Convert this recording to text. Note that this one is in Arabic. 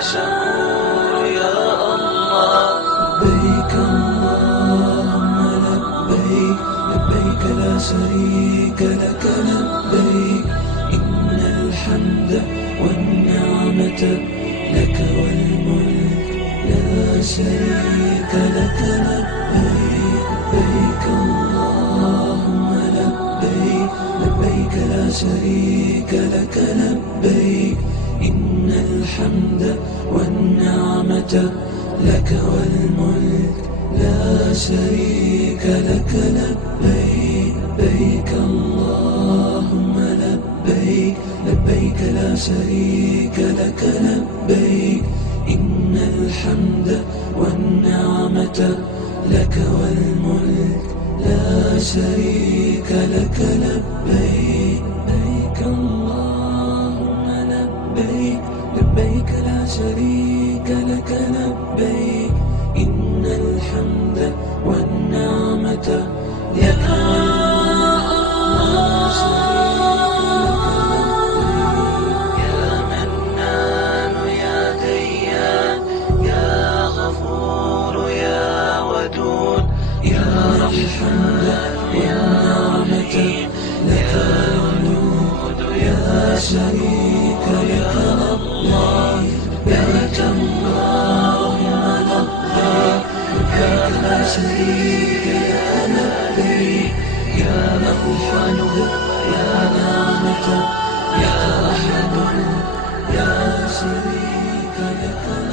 شكور يا الله. لبيك اللهم لبيك، لبيك لا شريك لك لبيك، إن الحمد والنعمة لك والملك لا شريك لك لبيك. لبيك اللهم لبيك، لبيك لا شريك لك لبيك، إن الحمد والنعمة لك والملك لا شريك لك لبيك. لبيك اللهم لبيك، لبيك لا شريك لك لبيك، إن الحمد والنعمة لك والملك لا شريك لك لبيك. لبيك اللهم لبيك، لبيك لا شريك لك لبيك، إن الحمد والنعمة لك شريك لك الله. لبيك اللهم لبيك، لبيك لا شريك لك لبيك، يا أول يا نعمة يا أحد، لا شريك لك.